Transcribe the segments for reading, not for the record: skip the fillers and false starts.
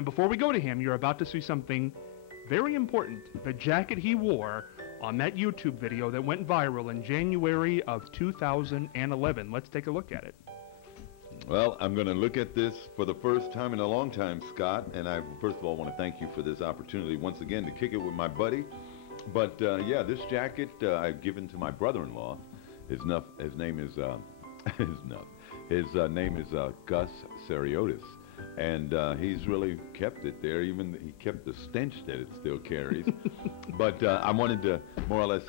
And before we go to him, you're about to see something very important. The jacket he wore on that YouTube video that went viral in January of 2011. Let's take a look at it. Well, I'm going to look at this for the first time in a long time, Scott, and I first of all want to thank you for this opportunity once again to kick it with my buddy. But yeah, this jacket I've given to my brother-in-law. His name is Gus Sariotis, and he's really kept it there. Even he kept the stench that it still carries. But I wanted to more or less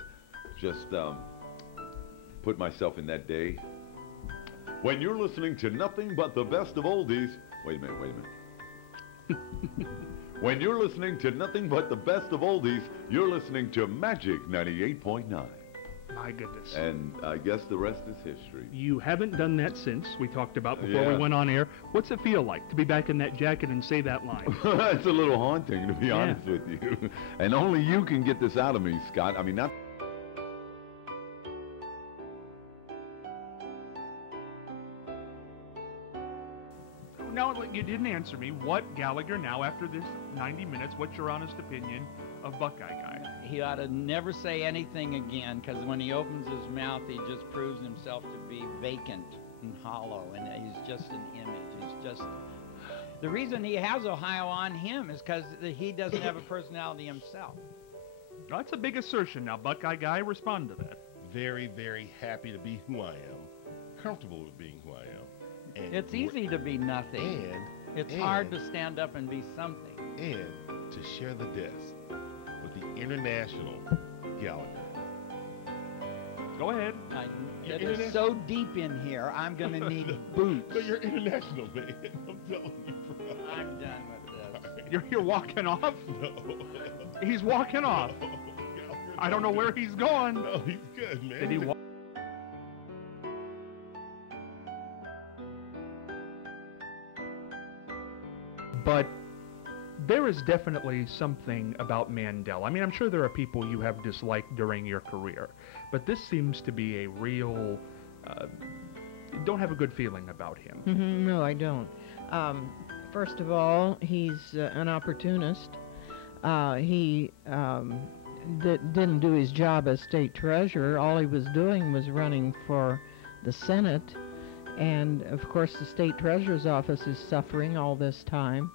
just put myself in that day. When you're listening to nothing but the best of oldies, wait a minute. When you're listening to nothing but the best of oldies, you're listening to Magic 98.9. My goodness. And I guess the rest is history. You haven't done that since we talked about before we went on air. What's it feel like to be back in that jacket and say that line? It's a little haunting, to be honest with you. And only you can get this out of me, Scott. I mean, not... Now, you didn't answer me. What, Gallagher, now after this 90 minutes, what's your honest opinion of Buckeye Guy? He ought to never say anything again, because when he opens his mouth, he just proves himself to be vacant and hollow, and he's just an image. He's just... The reason he has Ohio on him is because he doesn't have a personality himself. That's a big assertion. Now, Buckeye Guy, respond to that. Very, very happy to be who I am, comfortable with being who I am. And it's easy to be nothing. It's hard to stand up and be something. And to share the desk with the international Gallagher. Go ahead. It is so deep in here, I'm going to need boots. But you're international, man. I'm telling you, bro. I'm done with this. Right. You're walking off? No. He's walking off. No. I don't know where he's going. No, he's good, man. Did he walk? But there is definitely something about Mandel. I mean, I'm sure there are people you have disliked during your career, but this seems to be a real, don't have a good feeling about him. No, I don't. First of all, he's an opportunist. He didn't do his job as state treasurer. All he was doing was running for the Senate. And of course the state treasurer's office is suffering all this time,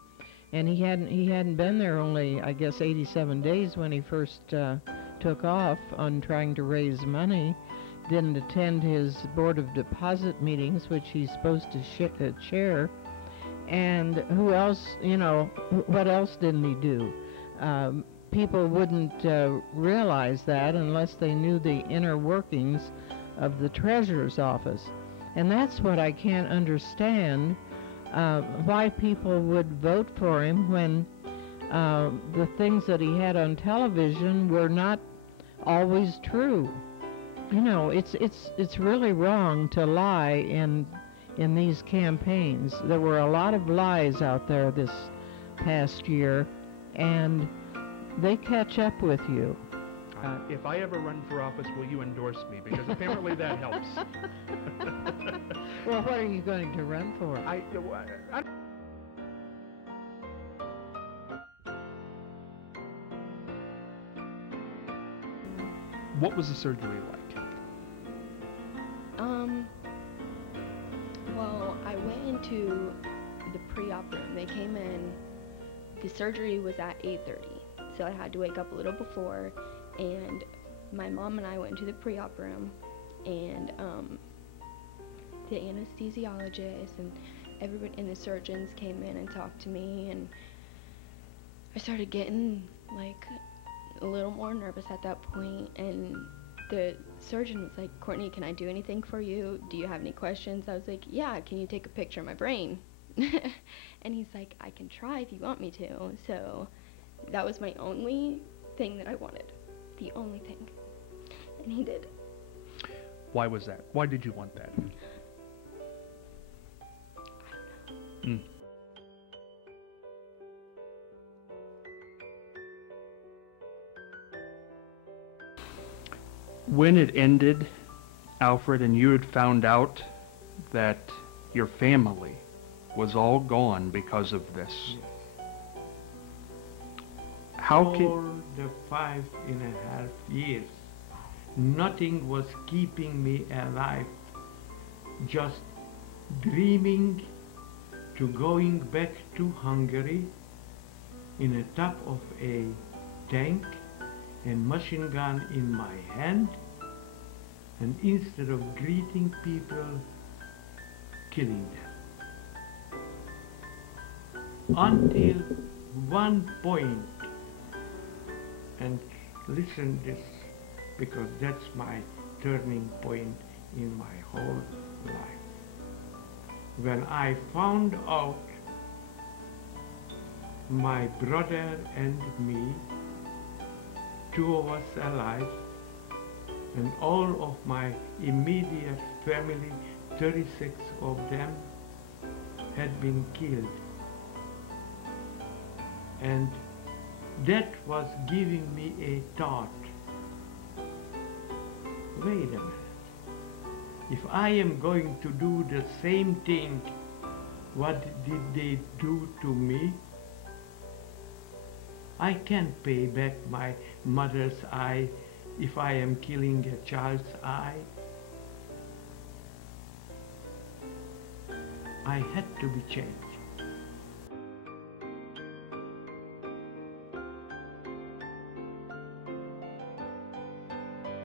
and he hadn't been there only, I guess, 87 days when he first took off on trying to raise money. Didn't attend his board of deposit meetings, which he's supposed to chair. And who else, you know, what else didn't he do? People wouldn't realize that unless they knew the inner workings of the treasurer's office. And that's what I can't understand, why people would vote for him when the things that he had on television were not always true. You know, it's really wrong to lie in these campaigns. There were a lot of lies out there this past year, and they catch up with you. If I ever run for office, will you endorse me? Because apparently that helps. Well, what are you going to run for? What was the surgery like? Well, I went into the pre-op room. They came in, the surgery was at 8:30, so I had to wake up a little before, and my mom and I went into the pre-op room, and the anesthesiologist and everybody and the surgeons came in and talked to me, and I started getting like a little more nervous at that point, and the surgeon was like, "Courtney, can I do anything for you? Do you have any questions?" I was like, "Yeah, can you take a picture of my brain?" And he's like, "I can try if you want me to." So that was my only thing that I wanted, the only thing, and he did. Why was that? Why did you want that? I don't know. When it ended, Alfred, and you had found out that your family was all gone because of this, How all can the 5.5 years, nothing was keeping me alive. Just dreaming to going back to Hungary in the top of a tank and machine gun in my hand, and instead of greeting people, killing them. Until one point, and listen this, because that's my turning point in my whole life. When I found out my brother and me, two of us alive, and all of my immediate family, 36 of them, had been killed. And that was giving me a thought. Wait a minute. If I am going to do the same thing, what did they do to me? I can't pay back my mother's eye if I am killing a child's eye. I had to be changed.